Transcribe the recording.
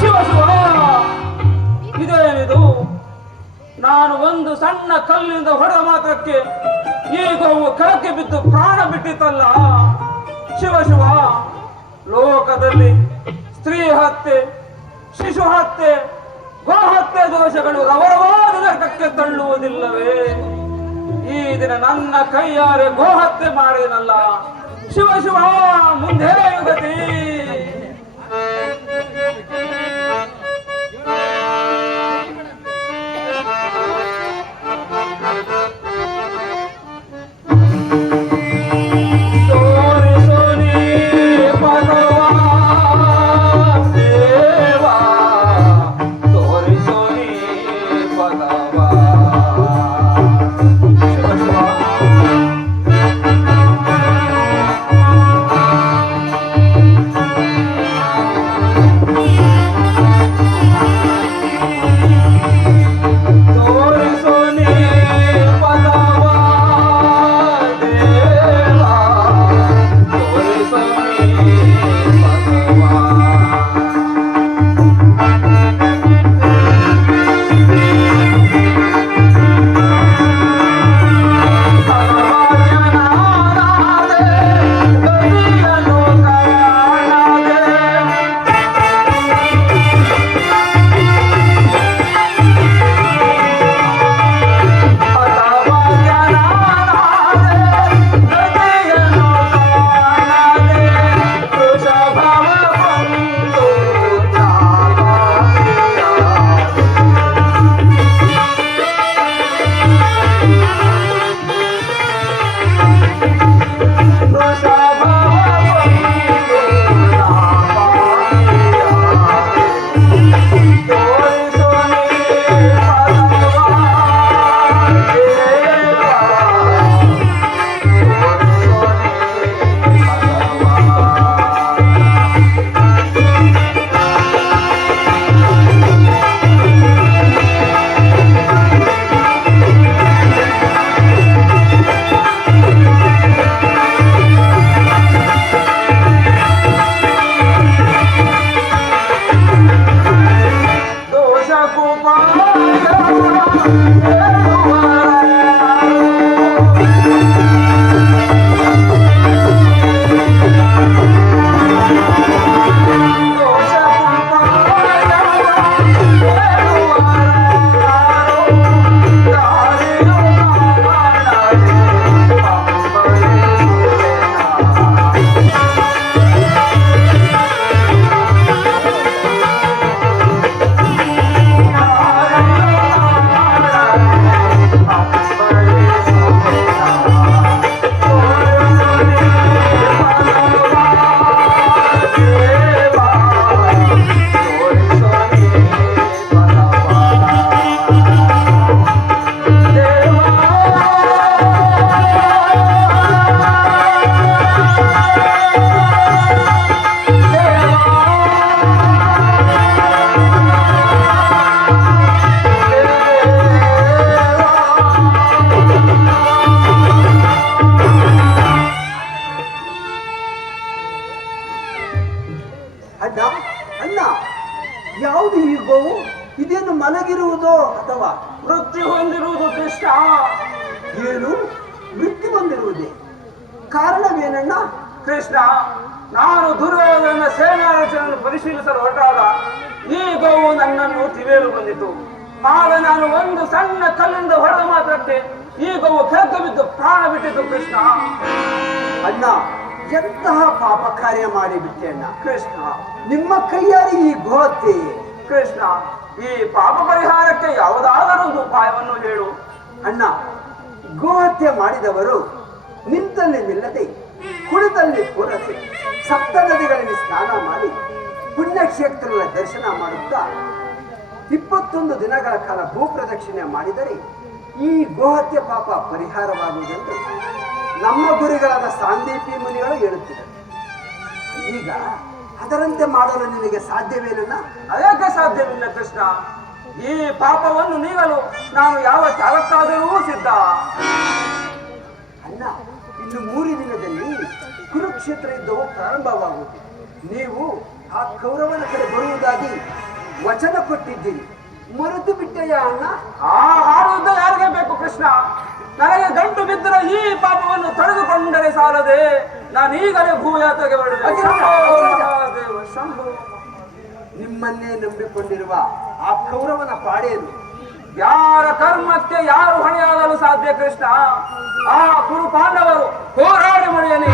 ಶಿವ ಶಿವ, ಇದೇನಿದು? ನಾನು ಒಂದು ಸಣ್ಣ ಕಲ್ಲಿನಿಂದ ಹೊಡೆದ ಮಾತ್ರಕ್ಕೆ ಈ ಗೋವು ಕೆಳಕ್ಕೆ ಬಿದ್ದು ಪ್ರಾಣ ಬಿಟ್ಟಿತ್ತಲ್ಲ. ಶಿವ ಶಿವ, ಲೋಕದಲ್ಲಿ ಸ್ತ್ರೀ ಹತ್ಯೆ, ಶಿಶು ಹತ್ಯೆ, ಗೋಹತ್ಯೆ ದೋಷಗಳು ರವರವಾದ ನರಕಕ್ಕೆ ತಳ್ಳುವುದಿಲ್ಲವೇ? ಈ ದಿನ ನನ್ನ ಕೈಯಾರೆ ಗೋಹತ್ಯೆ ಮಾಡಿದನಲ್ಲ. ಶಿವ ಶಿವ, ಮುಂದೆ ಯುಗತಿ. ಮಲಗಿರುವುದೋ ಅಥವಾ ಮೃತ್ಯು ಹೊಂದಿರುವುದು ಕೃಷ್ಣ. ಏನು ಮೃತ್ಯು ಹೊಂದಿರುವುದೇ? ಕಾರಣವೇನಣ್ಣ? ಕೃಷ್ಣ, ನಾನು ದುರ್ಯೋಧನ ಸೇನಾ ರಚನೆಯನ್ನು ಪರಿಶೀಲಿಸಲು ಹೊರಟಾಗ ಈ ಗೋವು ನನ್ನನ್ನು ತಿವೇಲು ಬಂದಿತು. ಆಗ ನಾನು ಒಂದು ಸಣ್ಣ ಕಲ್ಲಿಂದ ಹೊಡೆದ ಮಾತ್ರಕ್ಕೆ ಈ ಗೋವು ಕೆಳಗೆ ಬಿದ್ದು ಪ್ರಾಣ ಬಿಟ್ಟಿತು ಕೃಷ್ಣ. ಅಣ್ಣ, ಎಂತಹ ಪಾಪ ಕಾರ್ಯ ಮಾಡಿಬಿಟ್ಟೆ ಅಣ್ಣ. ಕೃಷ್ಣ, ನಿಮ್ಮ ಕೈಯಾರಿ ಈ ಗೋಹತ್ಯೆ. ಕೃಷ್ಣ, ಈ ಪಾಪ ಪರಿಹಾರಕ್ಕೆ ಯಾವುದಾದರೂ ಒಂದು ಉಪಾಯವನ್ನು ಹೇಳು. ಅಣ್ಣ, ಗೋಹತ್ಯೆ ಮಾಡಿದವರು ನಿಂತಲ್ಲಿ ನಿಲ್ಲದೆ, ಕುಳಿತಲ್ಲಿ ಕೂರದೆ, ಸಪ್ತ ನದಿಗಳಲ್ಲಿ ಸ್ನಾನ ಮಾಡಿ ಪುಣ್ಯಕ್ಷೇತ್ರಗಳ ದರ್ಶನ ಮಾಡುತ್ತಾ 21 ದಿನಗಳ ಕಾಲ ಭೂಪ್ರದಕ್ಷಿಣೆ ಮಾಡಿದರೆ ಈ ಗೋಹತ್ಯೆ ಪಾಪ ಪರಿಹಾರವಾಗುವುದೆಂದು ನಮ್ಮ ಗುರುಗಳಾದ ಸಾಂದೀಪಿ ಮುನಿಗಳು ಹೇಳುತ್ತಿದ್ದಾರೆ. ಈಗ ಅದರಂತೆ ಮಾಡಲು ನಿನಗೆ ಸಾಧ್ಯವೇನನ್ನ? ಅದಕ್ಕೆ ಸಾಧ್ಯವಿಲ್ಲ ಕೃಷ್ಣ. ಈ ಪಾಪವನ್ನು ನೀಗಲು ನಾನು ಯಾವ ತ್ಯಾಗಕ್ಕಾದರೂ ಸಿದ್ಧ. ಅಣ್ಣ, ಇನ್ನು 3 ದಿನದಲ್ಲಿ ಕುರುಕ್ಷೇತ್ರ ಯುದ್ಧವು ಪ್ರಾರಂಭವಾಗುವುದು. ನೀವು ಆ ಕೌರವನ ಕಡೆ ಬರುವುದಾಗಿ ವಚನ ಕೊಟ್ಟಿದ್ದೀರಿ, ಮರೆತು ಬಿಟ್ಟೆಯ ಅಣ್ಣ? ಆ ಯುದ್ಧ ಯಾರಿಗೆ ಬೇಕು ಕೃಷ್ಣ? ನನಗೆ ಗಂಟು ಬಿದ್ದರೆ ಈ ಪಾಪವನ್ನು ತೊಳೆದುಕೊಂಡರೆ ಸಾಲದೆ ನಾನೀಗಲೇ ಭೂಯಾತ್ರೆಗೆ ಹೊರಡುವೆ. ಶಂಭು, ನಿಮ್ಮನ್ನೇ ನಂಬಿಕೊಂಡಿರುವ ಆ ಕೌರವನ ಪಾಡೇನು? ಯಾರ ಕರ್ಮಕ್ಕೆ ಯಾರು ಹೊಣೆಯಾಗಲು ಸಾಧ್ಯ ಕೃಷ್ಣ? ಆ ಕುರು ಪಾಂಡವರು ಹೋರಾಡಿ ಮಣಿಯನೇ